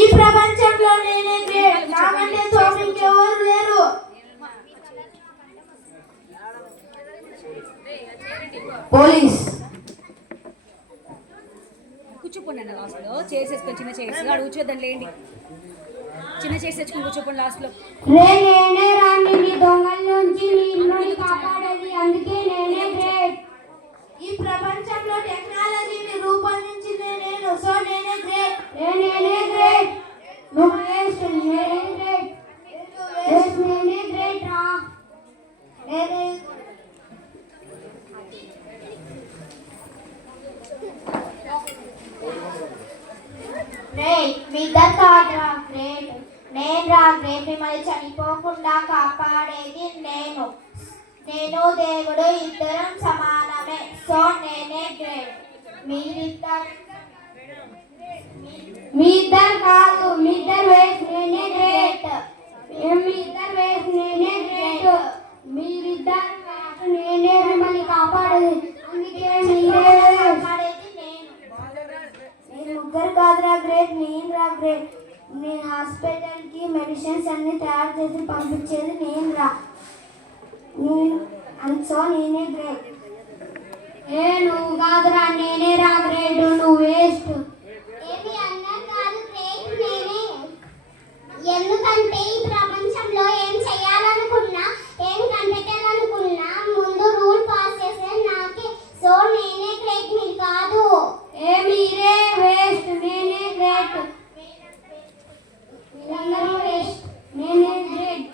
ఈ ప్రపంచంలో నేనే గ్రేట్, నాకంటే తోడు ఇంకెవరు లేరు. పోలీస్ కూర్చోపోండి అన్న లాస్ట్ లో చైర్స్ వేసుకొని చిన్న చైర్స్ అడుగు చూద్దాం లేండి చిన్న చైర్స్ తెచ్చుకొని కూర్చోపోండి లాస్ట్ లో నేనే రాని నీ దొంగల నుంచి నిన్ను కాపాడేది, అందుకే నేనే గ్రేట్. ఈ ప్రపంచంలో టెక్నాలజీని రూపొందించింది నేను, సో నేనే గ్రేట్. నేనే గ్రేట్, నువ్వు వేస్ట్. నేనే గ్రేట్, నేనే గ్రేట్ రా. మీ ఇద్దరు కాదురా గ్రేట్, నేను రా గ్రేట్. మిమ్మల్ని చనిపోకుండా కాపాడేది నేను. నేను దేవుడు ఇద్దరం సమానమే, సో నేనే గ్రేట్. మీ ఇద్దరు కాదు, మీ ఇద్దరు వేస్ట్. నేనే గ్రేట్. మీ ఇద్దరు వేస్ట్. నేనే గ్రేట్. మీరిద్దరు కాదు, నేనే మిమ్మల్ని కాపాడేది, అందుకే మీరే కాపాడేది నేను. నేను ముగ్గురు కాదురా గ్రేట్, నేను రా గ్రేట్. నేను హాస్పిటల్కి మెడిసిన్స్ అన్ని తయారు చేసి పంపించేది నేను రా. సో నేనే గ్రేట్. నువ్వు కాదురా, నేనే రా గ్రేట్. నువ్వు వేస్ట్. ఏమి అన్నారు కాదు, గ్రేట్ నేనే. ఎందుకంటే ఈ ప్రపంచంలో ఏం చేయాలనుకున్నా, ఏం కనిపెట్టాలనుకున్నా ముందు రూల్ పాస్ చేసేది నాకే, సో నేనే గ్రేట్, మీరు కాదు. మీరే వేస్ట్. నేనే గ్రేట్. మీరందరూ వేస్ట్. నేనే గ్రేట్.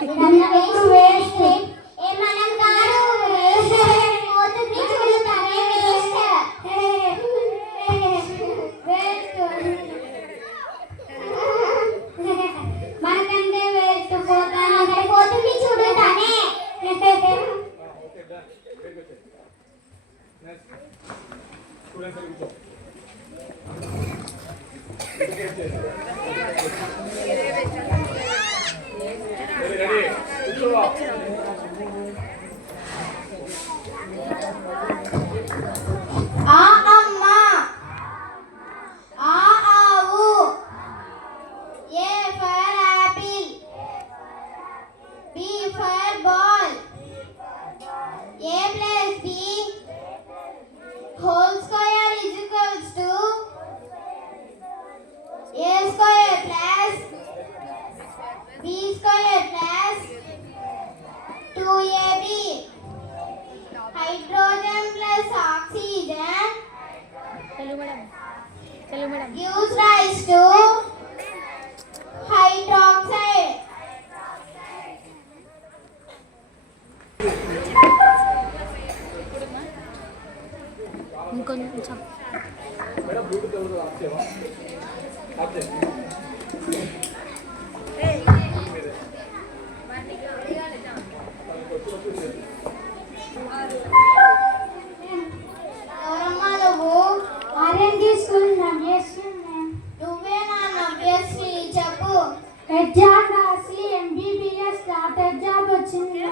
మీరందరూ వేస్ట్. మనం కాదు వేస్ట్. పోతుంది చూడుతానే వేస్ట్. మనకంటే వేస్ట్. పోతానే పోతుంది చూడుతానే. ఆ అమ్మ, ఆ ఆవు, A for apple, B for ball, A plus B whole square is equals to a square plus b square plus 2ab. Hydrogen plus oxygen gives rise to hydroxide. ఇంకొంచెం ఎవరమ్మా నువ్వు? ఆర్యన్ తీసుకున్నాను. నువ్వే నా నవ్వేసి చెప్పు. ఎగ్జామ్ రాసి ఎంబీబీఎస్ డాక్టర్ జాబ్ వచ్చింది.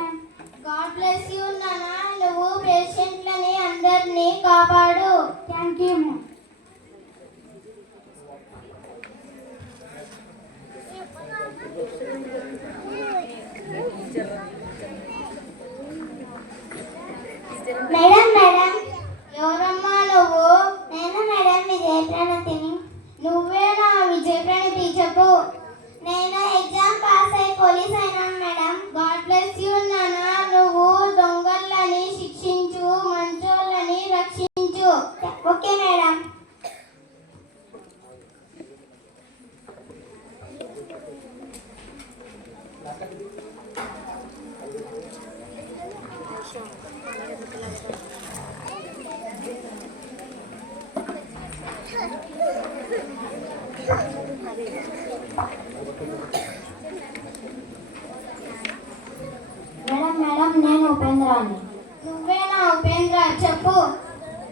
గాడ్ బ్లెస్ యూ నాన్న. నువ్వు పేషెంట్లని అందరినీ కాపాడు. Thank you. మేడం మేడం, ఎవరమ్మా నువ్వు? నేను మేడం విజయప్రణతిని. నువ్వే నా విజయప్రణతి చెప్పు. నేను ఎగ్జామ్ పాస్ అయి పోలీస్ అయినాను మేడం. గాడ్ బ్లెస్ యూ నాన్న. నువ్వు దొంగలని శిక్షించు, మంచోళ్ళని రక్షించు. Okay madam. మేడం మేడం, నేను ఉపేంద్రాని. నువ్వే నా ఉపేంద్ర చెప్పు.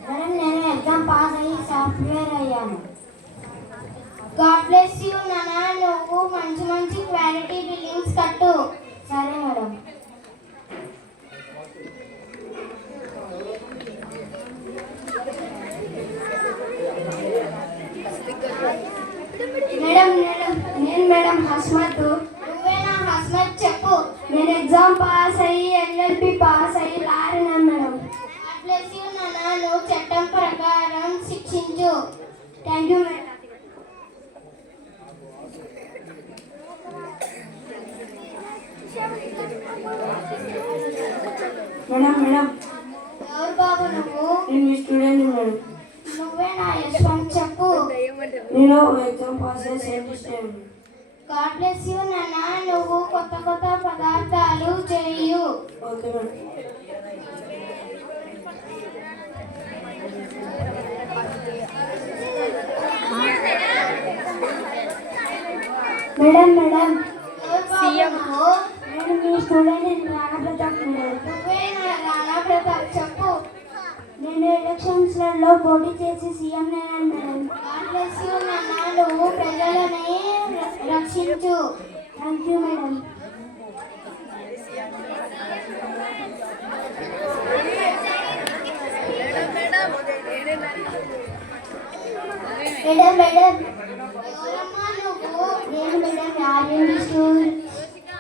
మేడం నేను ఎగ్జామ్ పాస్ అయ్యి సాఫ్ట్వేర్ అయ్యాను. గాడ్ బ్లెస్ యూ నాన్న. నువ్వు మంచి మంచి క్వాలిటీ బిల్డింగ్స్ కట్టు. సరే మేడం. మేడం హస్మత్. నువ్వేనా హస్మత్? చెప్పు. నేను ఎగ్జామ్ పాస్ అయ్యి ఎల్ఎల్బి పాస్ అయ్యి లారినాను మేడం. బ్లెస్ యూ నాన్న. నువ్వు చట్టం ప్రకారం శిక్షించు. Thank you madam. మేడం ఎవరు బాబు నువ్వు? నేను మీ స్టూడెంట్ మేడం. నువ్వేనా యశ్వంత్? చెప్పు. నేను ఎగ్జామ్ పాస్ అయ్యి సైంటిస్ట్. గాడ్ బ్లెస్ యూ నాన్న. నువ్వు కొత్త కొత్త పదార్థాలు చేయు. Okay madam. మేడం సీఎం నేను మీ స్టూడెంట్ రాణా ప్రతాప్ మేడం. నువ్వేనా రాణా ప్రతాప్? చెప్పు. నేను ఎలక్షన్స్లలో పోటీ చేసి సీఎం అయ్యాను మేడం. గాడ్ బ్లెస్ యూ నాన్న. నువ్వు ప్రజలని రక్షించు. Thank you madam. మేడం ఎవరమ్మా నువ్వు? నేను మేడం రాజేంద్ర స్కూల్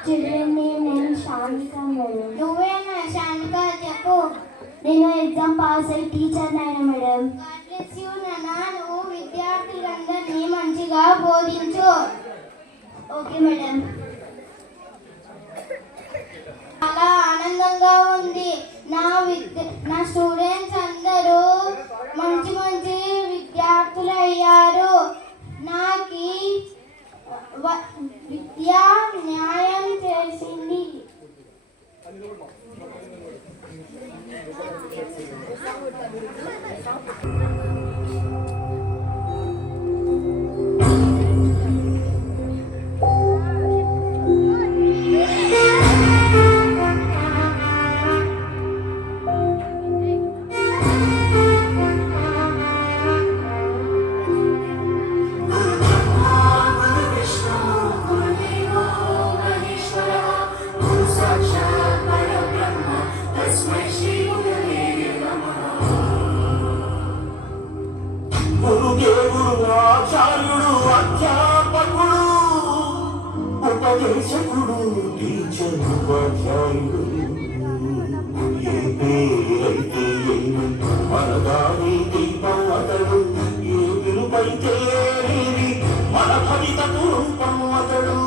చిల్డ్రన్ నేను శాంతిక మేడం. నువ్వేనా శాంతిక? చెప్పు. నేను ఎగ్జామ్ పాస్ అయ్యి టీచర్ అయినా మేడం. గాడ్ బ్లెస్ యూ నాన్న. నువ్వు విద్యార్థులందరినీ మంచిగా బోధించు. Okay madam. చాలా ఆనందంగా ఉంది. నా స్టూడెంట్స్ అందరూ మంచి మంచి విద్యార్థులు అయ్యారు. నాకు విద్య న్యాయం చేసింది. గురుదేవుడు ఆచార్యుడు అధ్యాపకుడు ఉపదేశకుడు టీచర్ ఉపాధ్యాయుడు ఏ పేరైతే ఏమి మనదాని దీపం అతడు ఏ పిలుపైతే ఏమి మన భవితకు రూపం అతడు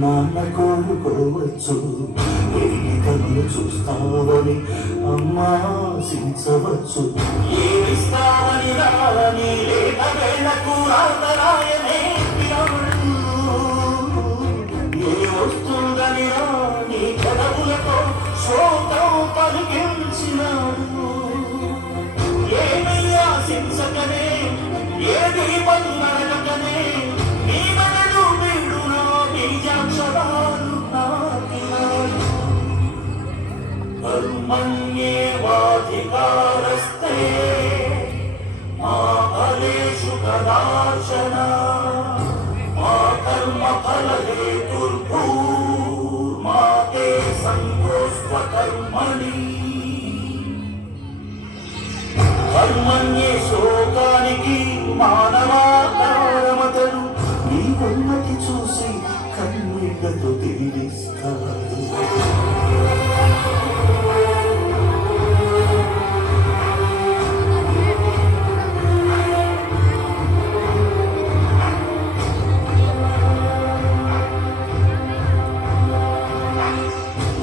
నాన్న కోరుకోవచ్చు పెరిగి కన్ను చూస్తావని అమ్మా సించవచ్చు ఏమిస్తావని రాని లేక వేళకు రాతరాయనే ఏ వస్తుందని రాని కదవులతో శోకం పలికించినాడు ఏమయ్యా సించకనే ఏది పన్నరకనే నీ మనడు వీడునా బీజాక్షరాలు నాకినాడు కర్మణ్యేవాధికారస్తే మా ఫలేషు కదాచన మా కర్మ ఫలహేతుర్భూర్మా తే సంగోస్త్వకర్మణి కర్మణ్యే శోకానికి మానవాకారమతడు నీ ఉన్నతి చూసి కన్నీళ్లతో తిరిగిస్తాడు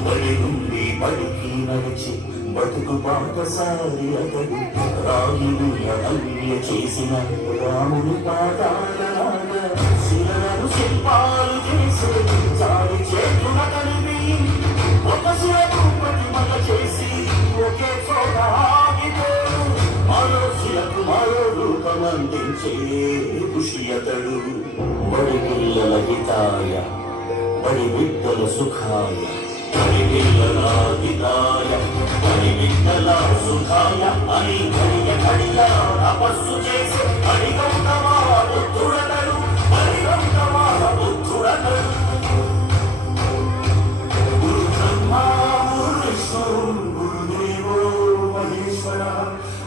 బడి నుండి బడికి నడిచి బతుకు పాఠశాలి అతడు రాయుడు అల్య చేసిన రాముని పాదాలలాగా శిలను శిల్పాలు చేసే చాలి చేతుల కలిపి ఒక శిలను ప్రతిమల చేసి ఒకే చోట ఆగిపోడు మరో శిలకు మరో రూపమందించే ఋషి అతడు బడి పిల్లల హితాయ బడి బిడ్డల సుఖాయ బడి పిల్లల హితాయ బడి బిడ్డల సుఖాయ అని ఘడియ ఘడియ తపస్సు చేసి అడిగౌతమా బుద్ధుడతడు అడిగౌతమా బుద్ధుడతడు గురు బ్రహ్మ గురు విష్ణు గురుదేవో మహేశ్వర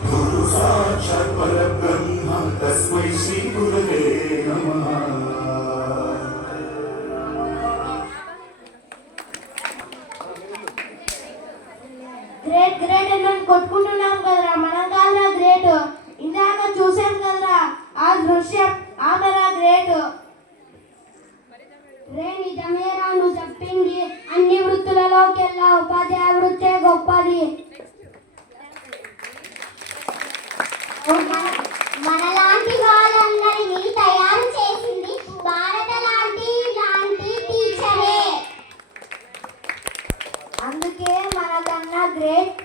గురు సాక్షాత్ పరబ్రహ్మ తస్మై శ్రీ గురవే నమః. గ్రేట్ గ్రేట్ అని మనం కొట్టుకుంటున్నాం కదరా, మనం కాదురా గ్రేట్. ఇందాక చూసాం కదరా ఆ దృశ్యం, ఆమెరా గ్రేట్. రే నిజమేరా నువ్వు చెప్పింది. అన్ని వృత్తులలోకెల్లా ఉపాధ్యాయ వృత్తే గొప్పది. మనలాంటి వాళ్ళందరినీ తయారు చేసింది భారత లాంటి టీచరే. అందుకే మనకన్నా గ్రేట్